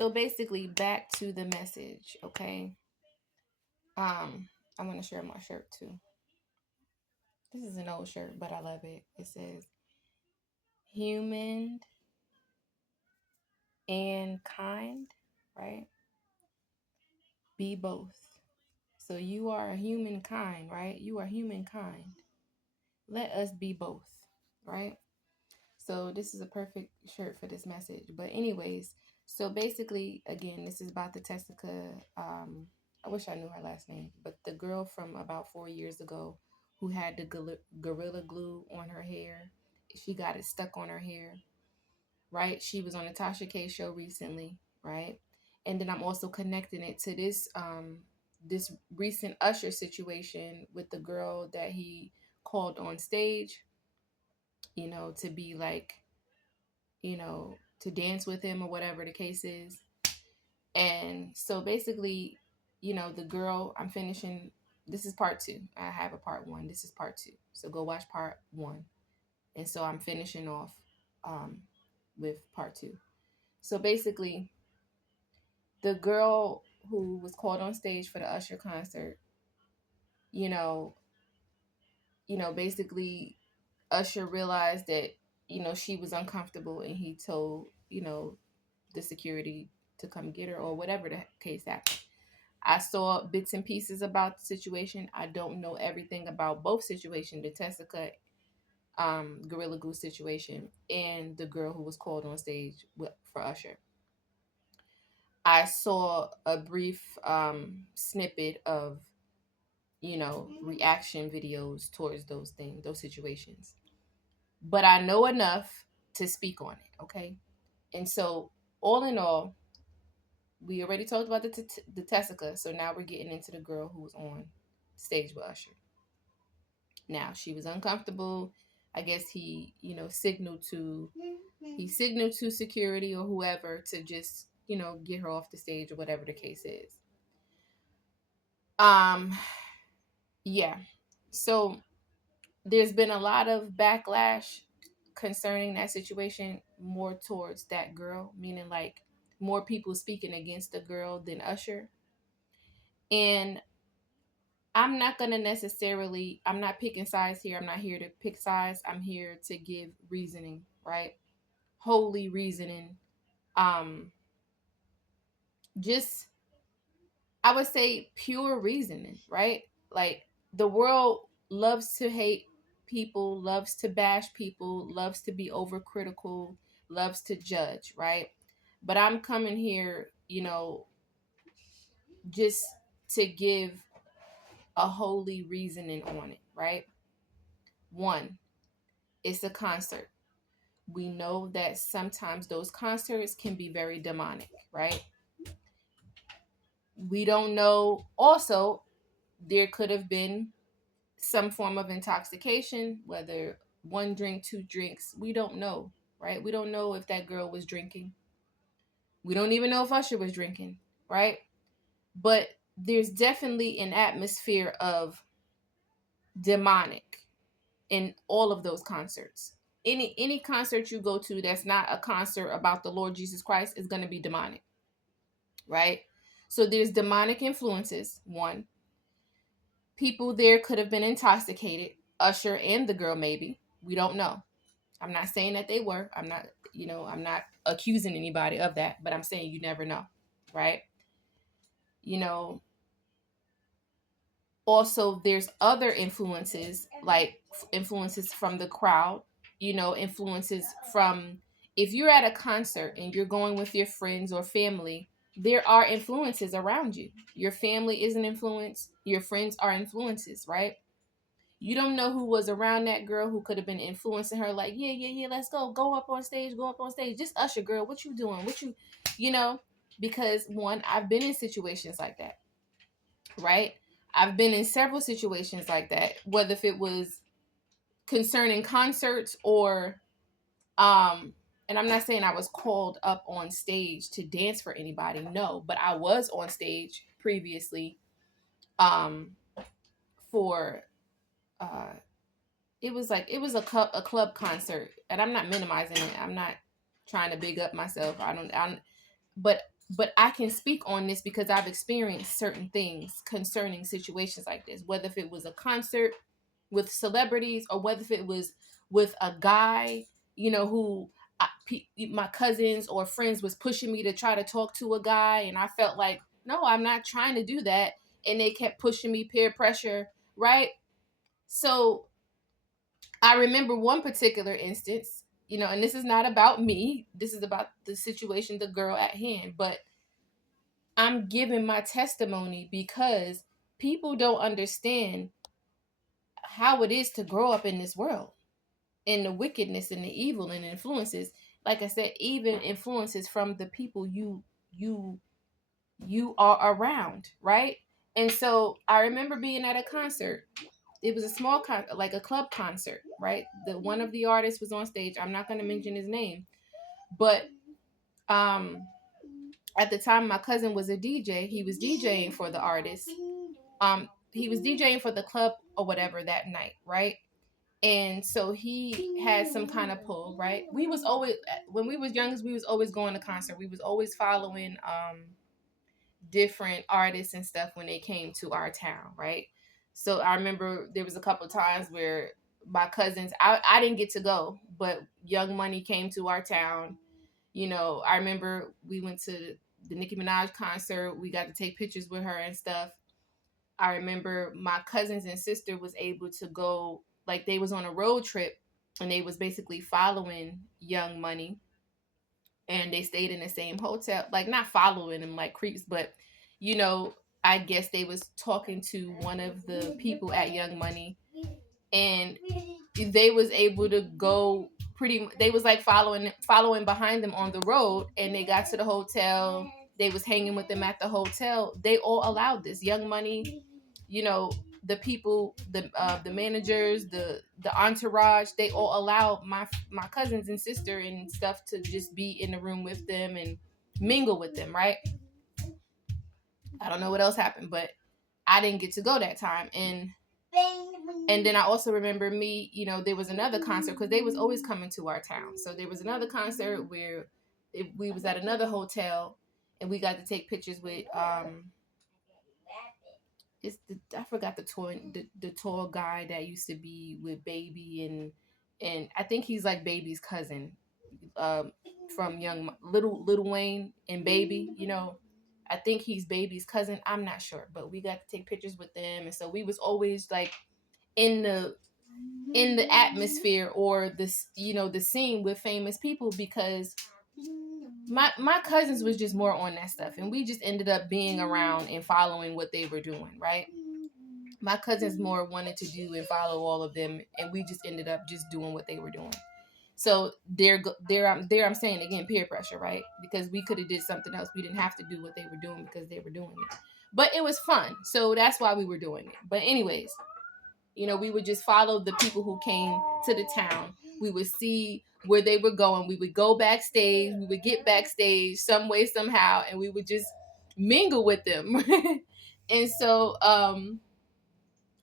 So basically, back to the message, okay? I'm gonna share my shirt too. This is an old shirt, but I love it. It says human and kind, right? Be both. So you are humankind, right? You are humankind. Let us be both, right? So this is a perfect shirt for this message. But anyways, so basically, again, this is about the Tessica. I wish I knew her last name, but the girl from about 4 years ago who had the gorilla glue on her hair. She got it stuck on her hair, right? She was on a Tasha K show recently, right? And then I'm also connecting it to this recent Usher situation with the girl that he called on stage, to be like, to dance with him or whatever the case is. And so basically, the girl, I'm finishing, this is part two. I have a part one. This is part two. So go watch part one. And so I'm finishing off um, with part two. So basically, the girl who was called on stage for the Usher concert, you know, basically Usher realized that, she was uncomfortable and he told, the security to come get her or whatever the case happened. I saw bits and pieces about the situation. I don't know everything about both situations, the Tessica Gorilla Glue situation and the girl who was called on stage for Usher. I saw a brief snippet of, reaction videos towards those things, those situations. But I know enough to speak on it, okay? And so, all in all, we already talked about the Tessica, so now we're getting into the girl who was on stage with Usher. Now she was uncomfortable. I guess he signaled to security or whoever to just get her off the stage or whatever the case is. Um, yeah. So there's been a lot of backlash concerning that situation, more towards that girl, meaning like more people speaking against the girl than Usher. And I'm not picking sides here. I'm not here to pick sides. I'm here to give reasoning, right? Holy reasoning. Um, just, I would say pure reasoning, right? Like the world loves to hate people, loves to bash people, loves to be overcritical, loves to judge, right? But I'm coming here, just to give a holy reasoning on it, right? One, it's a concert. We know that sometimes those concerts can be very demonic, right? We don't know. Also, there could have been some form of intoxication, whether one drink, two drinks. We don't know, right? We don't know if that girl was drinking. We don't even know if Usher was drinking, right? But there's definitely an atmosphere of demonic in all of those concerts. Any concert you go to that's not a concert about the Lord Jesus Christ is going to be demonic, right? So there's demonic influences. One, people there could have been intoxicated, Usher and the girl maybe. We don't know. I'm not saying that they were. I'm not accusing anybody of that, but I'm saying you never know, right? You know, Also there's other influences, like influences from the crowd, influences from, if you're at a concert and you're going with your friends or family, there are influences around you. Your family is an influence, your friends are influences, right? You don't know who was around that girl who could have been influencing her, like, yeah, yeah, yeah, let's go up on stage, go up on stage, just Usher, girl, what you doing, you know because one, I've been in situations like that, right? I've been in several situations like that, whether if it was concerning concerts or and I'm not saying I was called up on stage to dance for anybody, no, but I was on stage previously um for uh it was a club concert, and I'm not minimizing it. I'm not trying to big up myself. I don't but but I can speak on this because I've experienced certain things concerning situations like this, whether if it was a concert with celebrities or whether if it was with a guy, who my cousins or friends was pushing me to try to talk to a guy, and I felt like, no, I'm not trying to do that, and they kept pushing me, peer pressure, right? So I remember one particular instance, and this is not about me, this is about the situation, the girl at hand, but I'm giving my testimony because people don't understand how it is to grow up in this world, and the wickedness and the evil and influences. Like I said, even influences from the people you you are around, right? And so I remember being at a concert. It was a small like a club concert, right? The one of the artists was on stage. I'm not going to mention his name, but um at the time my cousin was a DJ. He was DJing for the artist. He was DJing for the club or whatever that night, right? And so he had some kind of pull, right? We was always, when we was young, we was always going to concert. We was always following different artists and stuff when they came to our town, right? So I remember there was a couple of times where my cousins, I didn't get to go, but Young Money came to our town. I remember we went to the Nicki Minaj concert. We got to take pictures with her and stuff. I remember my cousins and sister was able to go, like they was on a road trip, and they was basically following Young Money, and they stayed in the same hotel, like not following them like creeps, but you know, I guess they was talking to one of the people at Young Money, and they was able to go they was like following behind them on the road, and they got to the hotel. They was hanging with them at the hotel. They all allowed this. Young Money, the people, the managers, the entourage, they all allowed my cousins and sister and stuff to just be in the room with them and mingle with them, right? I don't know what else happened, but I didn't get to go that time. And then I also remember me, there was another concert because they was always coming to our town. So there was another concert where we was at another hotel, and we got to take pictures with I forgot the tall guy that used to be with Baby, and I think he's like Baby's cousin, um, from Young Little Wayne and Baby. I think he's Baby's cousin. I'm not sure, but we got to take pictures with them, and so we was always like in the atmosphere or this the scene with famous people, because my cousins was just more on that stuff, and we just ended up being around and following what they were doing, right? My cousins more wanted to do and follow all of them, and we just ended up just doing what they were doing. So I'm saying again, peer pressure, right? Because we could have did something else. We didn't have to do what they were doing because they were doing it. But it was fun, so that's why we were doing it. But anyways, we would just follow the people who came to the town. We would see where they were going. We would go backstage. We would get backstage some way, somehow, and we would just mingle with them. And so,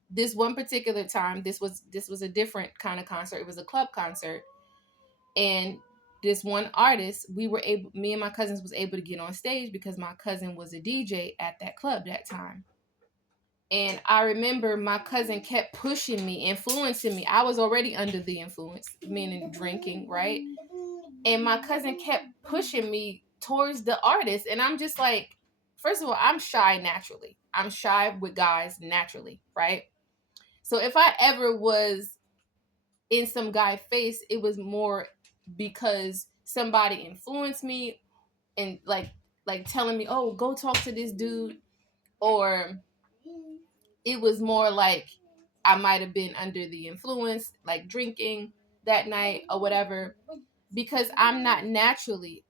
this one particular time, this was a different kind of concert. It was a club concert, and this one artist, me and my cousins was able to get on stage because my cousin was a DJ at that club that time. And I remember my cousin kept pushing me, influencing me. I was already under the influence, meaning drinking, right? And my cousin kept pushing me towards the artist. And I'm just like, first of all, I'm shy naturally. I'm shy with guys naturally, right? So if I ever was in some guy's face, it was more because somebody influenced me and like telling me, oh, go talk to this dude, or it was more like I might have been under the influence, like drinking that night or whatever, because I'm not naturally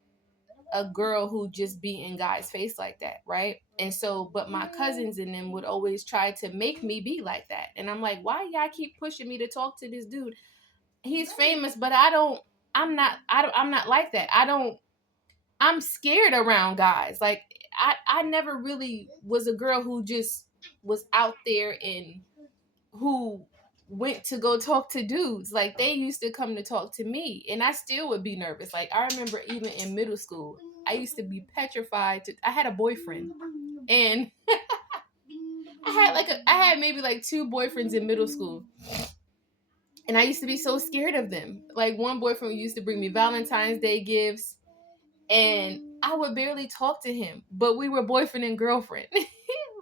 a girl who just be in guys' face like that, right? And so, but my cousins and them would always try to make me be like that. And I'm like, why y'all keep pushing me to talk to this dude? He's famous, but I'm not like that. I'm scared around guys. Like I never really was a girl who just was out there and who went to go talk to dudes. Like they used to come to talk to me, and I still would be nervous. Like I remember even in middle school, I used to be petrified to. I had a boyfriend, and I had maybe like two boyfriends in middle school, and I used to be so scared of them. Like one boyfriend used to bring me Valentine's Day gifts, and I would barely talk to him, but we were boyfriend and girlfriend.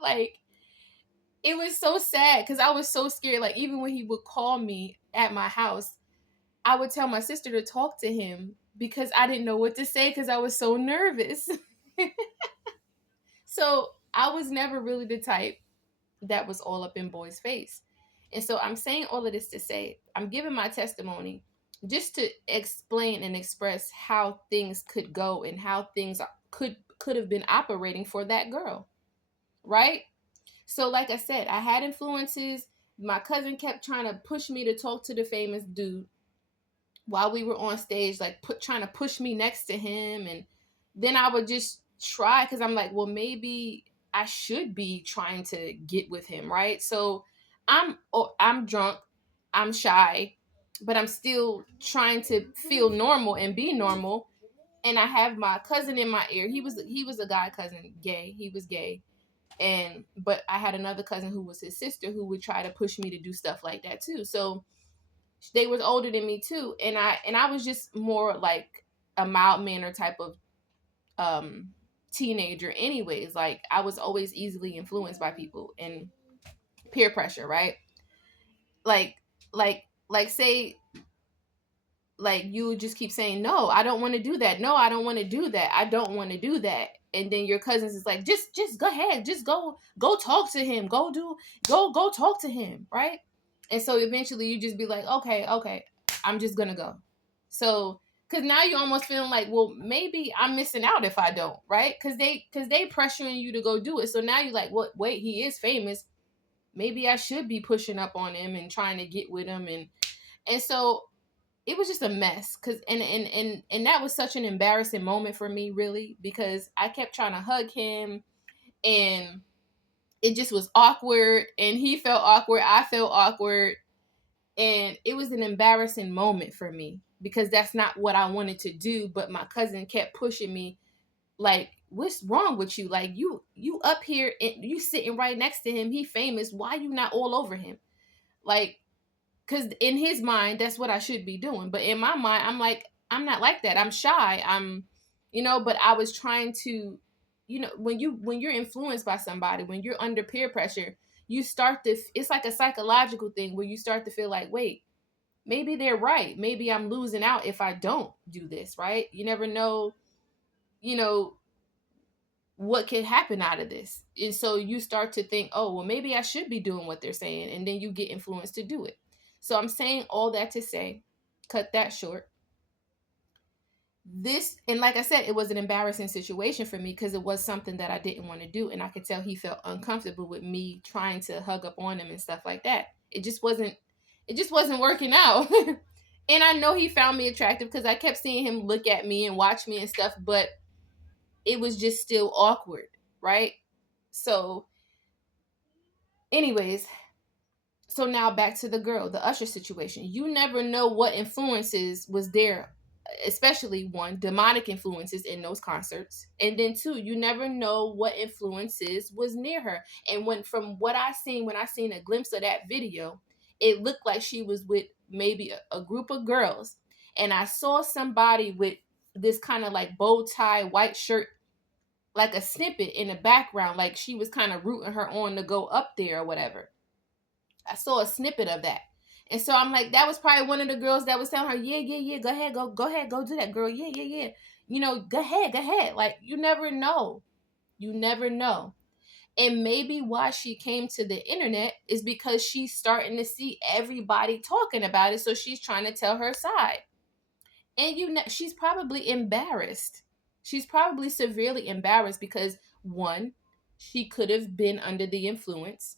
Like it was so sad because I was so scared. Like even when he would call me at my house, I would tell my sister to talk to him because I didn't know what to say because I was so nervous. So I was never really the type that was all up in boys' face. And so I'm saying all of this to say I'm giving my testimony just to explain and express how things could go and how things could have been operating for that girl, right? So like I said, I had influences. My cousin kept trying to push me to talk to the famous dude while we were on stage, like trying to push me next to him. And then I would just try because I'm like, well, maybe I should be trying to get with him, right? So I'm drunk, I'm shy, but I'm still trying to feel normal and be normal. And I have my cousin in my ear. He was a guy cousin, gay. He was gay. And but I had another cousin who was his sister who would try to push me to do stuff like that too. So they was older than me too, and I was just more like a mild manner type of um teenager anyways. Like I was always easily influenced by people and peer pressure, right? like like say like you would just keep saying, no, I don't want to do that, no, I don't want to do that, I don't want to do that. And then your cousins is like, just go ahead, just go talk to him, go talk to him, right? And so eventually you just be like, okay, I'm just gonna go. So because now you're almost feeling like, well, maybe I'm missing out if I don't, right? Because they pressuring you to go do it. So now you're like, what, wait, he is famous, maybe I should be pushing up on him and trying to get with him. And so it was just a mess. Cause and that was such an embarrassing moment for me, really, because I kept trying to hug him, and it just was awkward, and he felt awkward, I felt awkward, and it was an embarrassing moment for me because that's not what I wanted to do. But my cousin kept pushing me, like, what's wrong with you? Like, you up here and you sitting right next to him, he famous, why you not all over him? Like, because in his mind that's what I should be doing, but in my mind I'm like, I'm not like that, I'm shy, but I was trying to, when you're influenced by somebody, when you're under peer pressure, you start to, it's like a psychological thing where you start to feel like, wait, maybe they're right, maybe I'm losing out if I don't do this, right? You never know, you know what can happen out of this. And so you start to think, oh, well, maybe I should be doing what they're saying. And then you get influenced to do it. So I'm saying all that to say, cut that short. This, and like I said, it was an embarrassing situation for me because it was something that I didn't want to do. And I could tell he felt uncomfortable with me trying to hug up on him and stuff like that. It just wasn't working out. And I know he found me attractive because I kept seeing him look at me and watch me and stuff, but it was just still awkward, right? So, anyways, so now back to the girl, the Usher situation. You never know what influences was there, especially one, demonic influences in those concerts. And then two, you never know what influences was near her. And from what I seen, when I seen a glimpse of that video, it looked like she was with maybe a group of girls. And I saw somebody with this kind of like bow tie, white shirt, like a snippet in the background, like she was kind of rooting her on to go up there or whatever. I saw a snippet of that. And so I'm like, that was probably one of the girls that was telling her, yeah, go ahead, go ahead, go do that, girl. Yeah. Go ahead. Like, you never know. You never know. And maybe why she came to the internet is because she's starting to see everybody talking about it. So she's trying to tell her side. And she's probably embarrassed. She's probably severely embarrassed because, one, she could have been under the influence,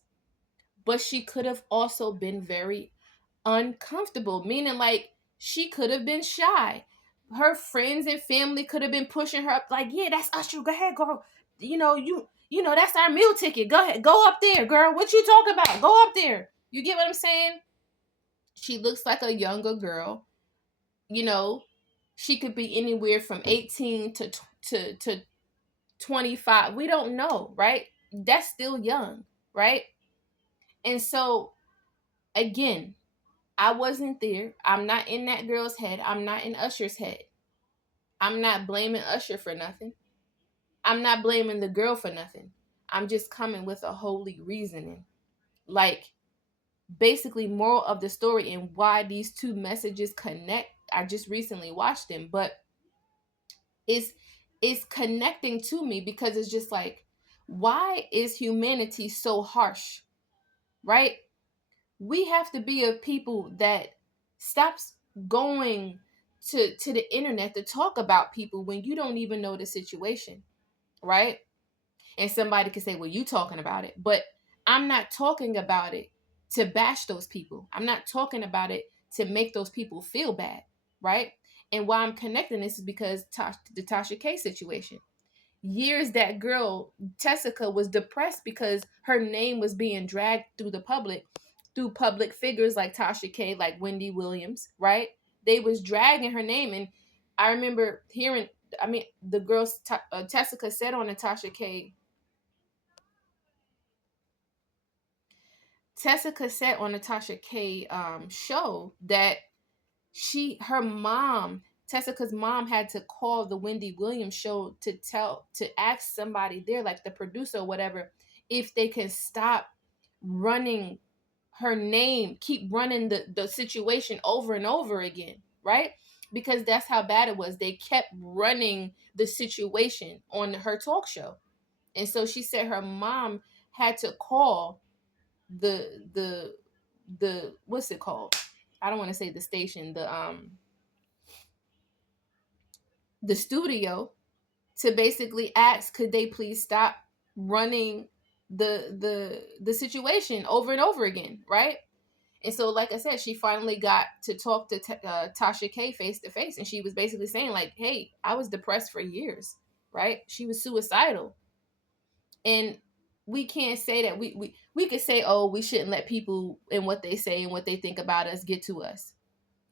but she could have also been very uncomfortable, meaning like she could have been shy. Her friends and family could have been pushing her up, like, yeah, that's Usher, go ahead, girl. That's our meal ticket. Go ahead, go up there, girl. What you talking about? Go up there. You get what I'm saying? She looks like a younger girl, you know, She could be anywhere from 18 to 25. We don't know, right? That's still young, right? And so again, I wasn't there. I'm not in that girl's head. I'm not in Usher's head. I'm not blaming Usher for nothing. I'm not blaming the girl for nothing. I'm just coming with a holy reasoning. Like, basically, moral of the story and why these two messages connect. I just recently watched them, but it's it's connecting to me because it's just like, why is humanity so harsh, right? We have to be a people that stops going to the internet to talk about people when you don't even know the situation, right? And somebody could say, well, you talking about it, but I'm not talking about it to bash those people. I'm not talking about it to make those people feel bad, right? And why I'm connecting this is because the Tasha K situation. Years that girl Tessica was depressed because her name was being dragged through public figures like Tasha K, like Wendy Williams, right? They was dragging her name, and I remember hearing. I mean, the girls Tessica said on Natasha K. Tessica said on Natasha K show that her mom, Tessica's mom, had to call the Wendy Williams show to ask somebody there, like the producer or whatever, if they can stop running her name, keep running the situation over and over again, right? Because that's how bad it was. They kept running the situation on her talk show. And so she said her mom had to call the the what's it called? I don't want to say the station, the studio, to basically ask, could they please stop running the situation over and over again, right? And so, like I said, she finally got to talk to Tasha K face to face, and she was basically saying, like, "Hey, I was depressed for years, right? She was suicidal, and we can't say that we could say, oh, we shouldn't let people and what they say and what they think about us get to us.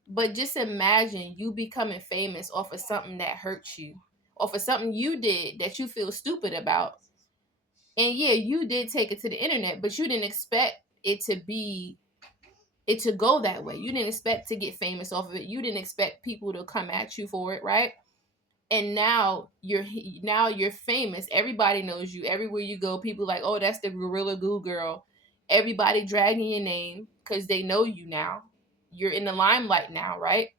But just imagine you becoming famous off of something that hurts you, off of something you did that you feel stupid about. And yeah, you did take it to the internet, but you didn't expect it to go that way. You didn't expect to get famous off of it. You didn't expect people to come at you for it, right? And now you're famous. Everybody knows you. Everywhere you go, people like, oh, that's the Gorilla Glue girl. Everybody dragging your name because they know you now. You're in the limelight now, right?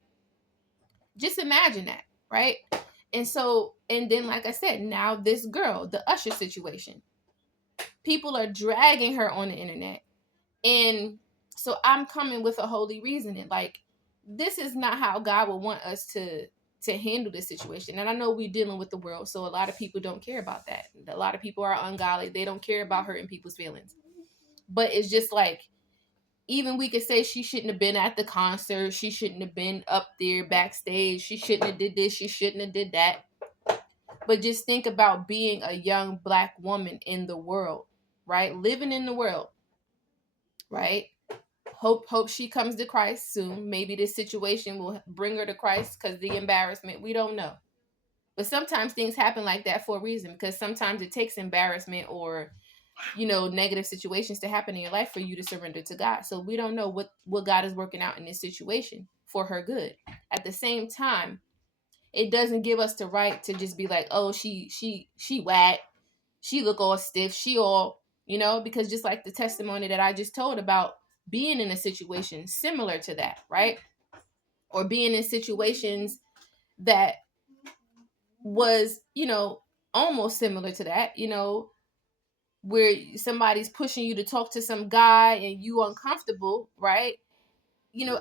Just imagine that, right? And so, and then, like I said, now this girl, the Usher situation, people are dragging her on the internet. And so I'm coming with a holy reasoning. Like, this is not how God would want us to handle this situation. And I know we're dealing with the world, so a lot of people don't care about that. A lot of people are ungodly. They don't care about hurting people's feelings. But it's just like, even we could say she shouldn't have been at the concert. She shouldn't have been up there backstage. She shouldn't have did this. She shouldn't have did that. But just think about being a young Black woman in the world, right? Living in the world, right? Hope she comes to Christ soon. Maybe this situation will bring her to Christ, because the embarrassment, we don't know. But sometimes things happen like that for a reason, because sometimes it takes embarrassment or negative situations to happen in your life for you to surrender to God. So we don't know what God is working out in this situation for her good. At the same time, it doesn't give us the right to just be like, oh, she whack, she look all stiff, she all, because just like the testimony that I just told about being in a situation similar to that, right? Or being in situations that was, almost similar to that, where somebody's pushing you to talk to some guy and you uncomfortable, right?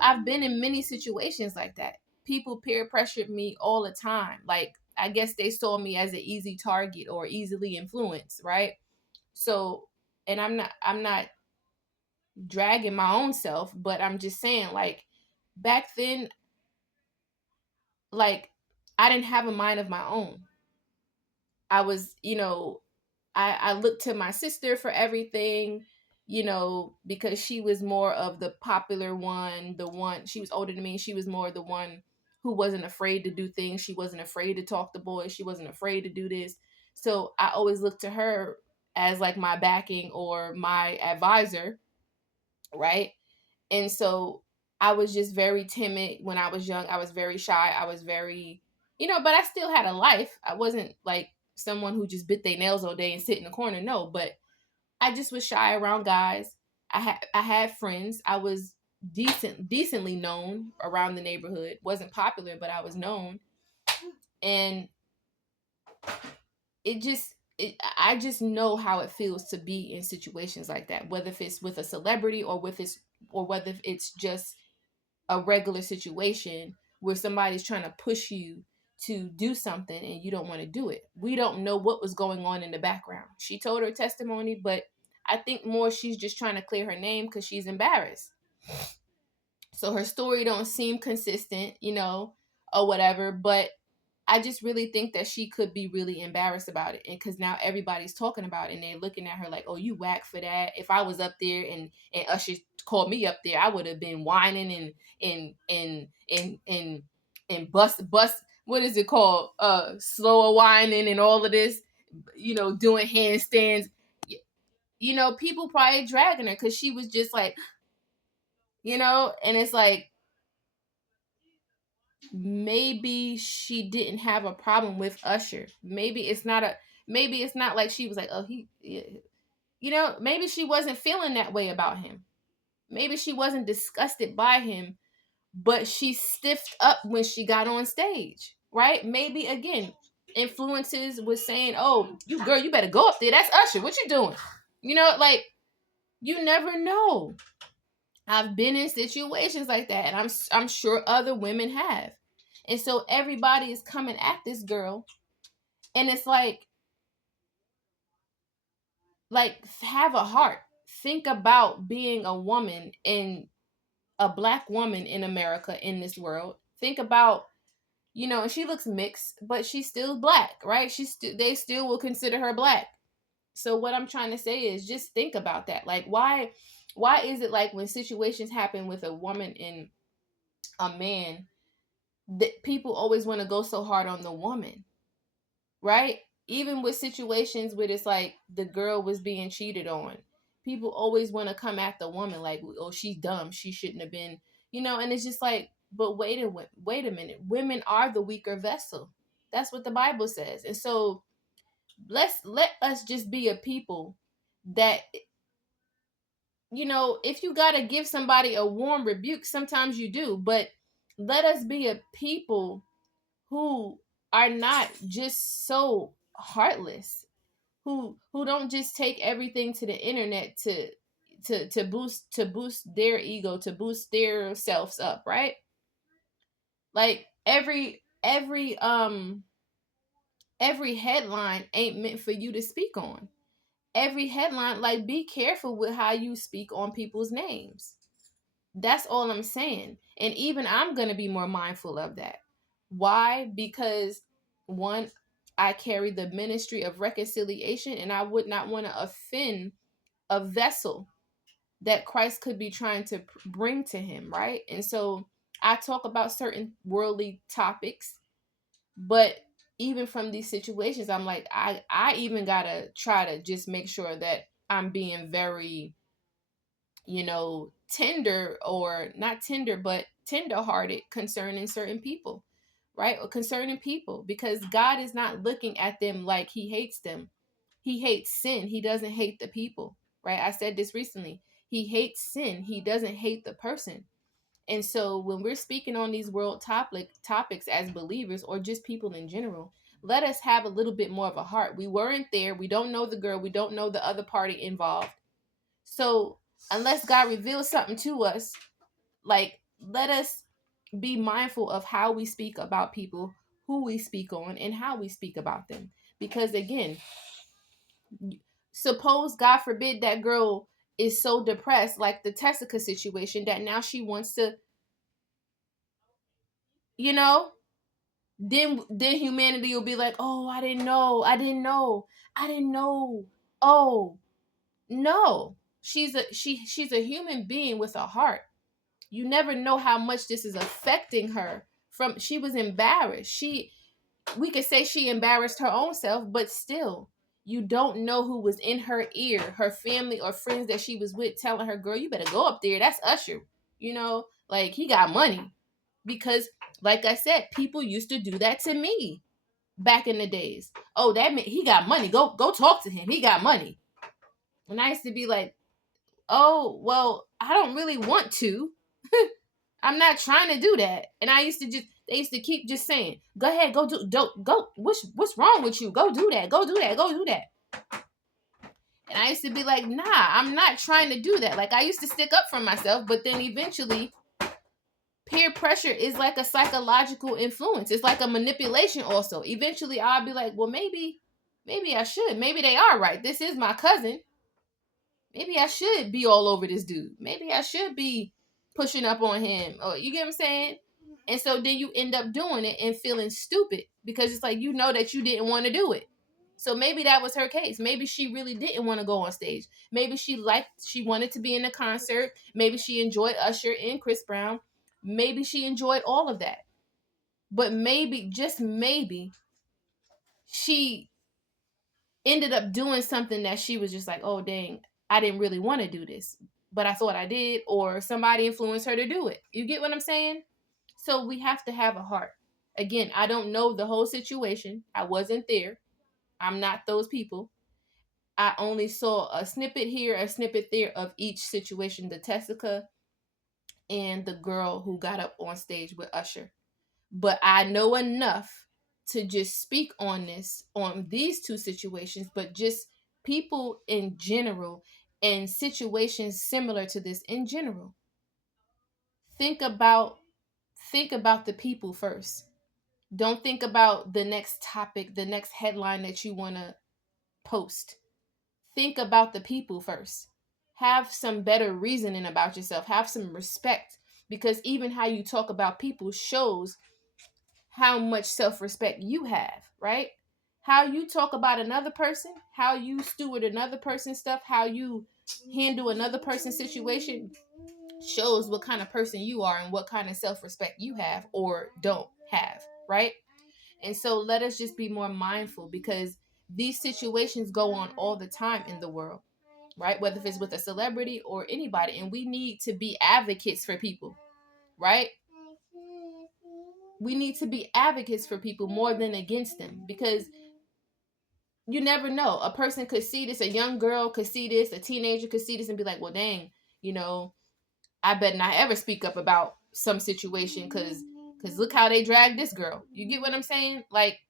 I've been in many situations like that. People peer pressured me all the time. Like, I guess they saw me as an easy target or easily influenced, right? So, and I'm not dragging my own self, but I'm just saying, like, back then, like, I didn't have a mind of my own. I was, I looked to my sister for everything, because she was more of the popular one, the one, she was older than me. She was more the one who wasn't afraid to do things. She wasn't afraid to talk to boys. She wasn't afraid to do this. So I always looked to her as like my backing or my advisor, right? And so I was just very timid when I was young. I was very shy. I was very, but I still had a life. I wasn't like someone who just bit their nails all day and sit in the corner. No, but I just was shy around guys. I had friends. I was decently known around the neighborhood. Wasn't popular, but I was known. And I just know how it feels to be in situations like that, whether if it's with a celebrity or whether it's just a regular situation where somebody's trying to push you to do something and you don't want to do it. We don't know what was going on in the background. She told her testimony, but I think more she's just trying to clear her name because she's embarrassed. So her story don't seem consistent, or whatever, but I just really think that she could be really embarrassed about it. And because now everybody's talking about it and they're looking at her like, oh, you whack for that. If I was up there and Usher called me up there, I would have been whining and bust what is it called? Slower whining and all of this, doing handstands. People probably dragging her because she was just like, and it's like, maybe she didn't have a problem with Usher. Maybe it's not like she was like, oh, maybe she wasn't feeling that way about him. Maybe she wasn't disgusted by him, but she stiffed up when she got on stage, right? Maybe again, influences was saying, oh, you girl, you better go up there. That's Usher. What you doing? Like, you never know. I've been in situations like that, and I'm sure other women have. And so everybody is coming at this girl, and it's like have a heart. Think about being a woman in a black woman in America in this world. Think about, and she looks mixed, but she's still black, right? They still will consider her black. So what I'm trying to say is just think about that. Like why is it like when situations happen with a woman and a man that people always want to go so hard on the woman, right? Even with situations where it's like the girl was being cheated on, people always want to come at the woman like, oh, she's dumb, she shouldn't have been, and it's just like, but wait a minute, women are the weaker vessel. That's what the Bible says. And so let us just be a people that, if you got to give somebody a warm rebuke, sometimes you do, but let us be a people who are not just so heartless, who don't just take everything to the internet to boost their ego, to boost their selves up, right? Like every headline ain't meant for you to speak on. Every headline, like, be careful with how you speak on people's names. That's all I'm saying. And even I'm going to be more mindful of that. Why? Because one, I carry the ministry of reconciliation, and I would not want to offend a vessel that Christ could be trying to bring to him, right? And so I talk about certain worldly topics, but even from these situations, I'm like, I even got to try to just make sure that I'm being very, tender, or not tender, but tender-hearted concerning certain people, right? Or concerning people, because God is not looking at them like he hates them. He hates sin. He doesn't hate the people, right? I said this recently. He hates sin. He doesn't hate the person. And so when we're speaking on these world topics as believers or just people in general, let us have a little bit more of a heart. We weren't there. We don't know the girl. We don't know the other party involved. So unless God reveals something to us, like, let us be mindful of how we speak about people, who we speak on, and how we speak about them. Because again, suppose, God forbid, that girl is so depressed, like the Tessica situation, that now she wants to, you know, then humanity will be like, oh, I didn't know. Oh, no. She's a human being with a heart. You never know how much this is affecting her She was embarrassed. We could say she embarrassed her own self, but still, you don't know who was in her ear, her family or friends that she was with, telling her, girl, you better go up there. That's Usher. Like, he got money. Because, like I said, people used to do that to me back in the days. Oh, he got money. Go talk to him. He got money. And I used to be like, oh, well, I don't really want to. I'm not trying to do that. And they used to keep just saying, go ahead, go. What's wrong with you? Go do that. Go do that. Go do that. And I used to be like, nah, I'm not trying to do that. Like, I used to stick up for myself, but then eventually peer pressure is like a psychological influence. It's like a manipulation also. Eventually I'll be like, well, maybe I should. Maybe they are right. This is my cousin. Maybe I should be all over this dude. Maybe I should be pushing up on him. Or, you get what I'm saying? And so then you end up doing it and feeling stupid because it's like, that you didn't want to do it. So maybe that was her case. Maybe she really didn't want to go on stage. Maybe she wanted to be in the concert. Maybe she enjoyed Usher and Chris Brown. Maybe she enjoyed all of that. But maybe, just maybe, she ended up doing something that she was just like, oh, dang, I didn't really want to do this, but I thought I did, or somebody influenced her to do it. You get what I'm saying? So we have to have a heart. Again, I don't know the whole situation. I wasn't there. I'm not those people. I only saw a snippet here, a snippet there of each situation, the Tessica and the girl who got up on stage with Usher. But I know enough to just speak on these two situations, but just people in general and situations similar to this in general. Think about the people first. Don't think about the next topic, the next headline that you want to post. Think about the people first. Have some better reasoning about yourself. Have some respect, because even how you talk about people shows how much self-respect you have, right? How you talk about another person, how you steward another person's stuff, how you handle another person's situation shows what kind of person you are and what kind of self-respect you have or don't have, right? And so let us just be more mindful, because these situations go on all the time in the world, right? Whether if it's with a celebrity or anybody, and we need to be advocates for people, right? We need to be advocates for people more than against them, because you never know. A person could see this, a young girl could see this, a teenager could see this and be like, well, dang, I better not ever speak up about some situation because look how they dragged this girl. You get what I'm saying? Like,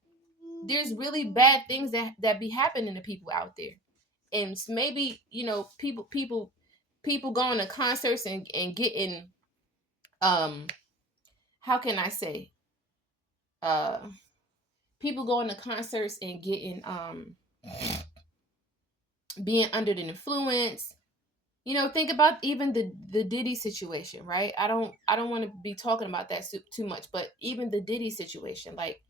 there's really bad things that be happening to people out there. And maybe, people going to concerts and getting, how can I say, uh, people going to concerts and getting, being under the influence. Think about even the Diddy situation, right? I don't want to be talking about that too much, but even the Diddy situation, like,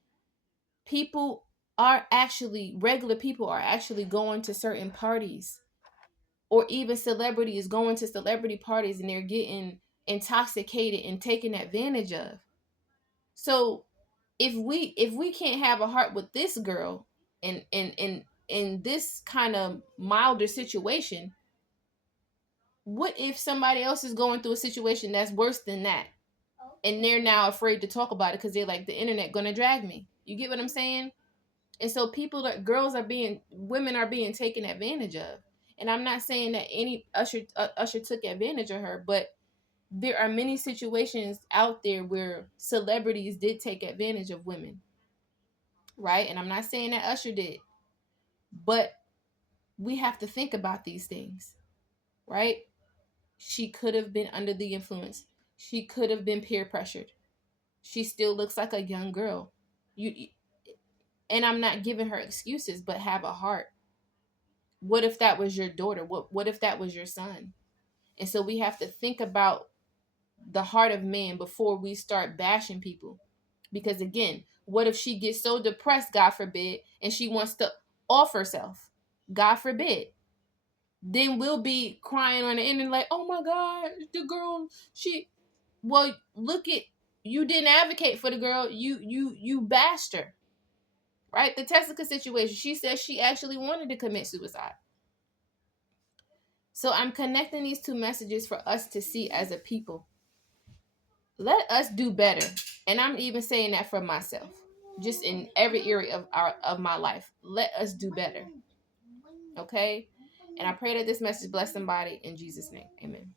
regular people are actually going to certain parties, or even celebrities going to celebrity parties, and they're getting intoxicated and taken advantage of. So if we can't have a heart with this girl in this kind of milder situation, what if somebody else is going through a situation that's worse than that, and they're now afraid to talk about it because they're like, the internet gonna drag me? You get what I'm saying? And so women are being taken advantage of. And I'm not saying that any Usher took advantage of her, but there are many situations out there where celebrities did take advantage of women, right? And I'm not saying that Usher did, but we have to think about these things, right? She could have been under the influence. She could have been peer pressured. She still looks like a young girl. You and I'm not giving her excuses, but have a heart. What if that was your daughter? What if that was your son? And so we have to think about the heart of man before we start bashing people. Because again, what if she gets so depressed, God forbid, and she wants to off herself? God forbid. Then we'll be crying on the internet like, oh my God, the girl, well, look at you didn't advocate for the girl. You bashed her. Right? The Tessica situation. She said she actually wanted to commit suicide. So I'm connecting these two messages for us to see as a people. Let us do better. And I'm even saying that for myself. Just in every area of my life. Let us do better. Okay? And I pray that this message bless somebody in Jesus' name. Amen.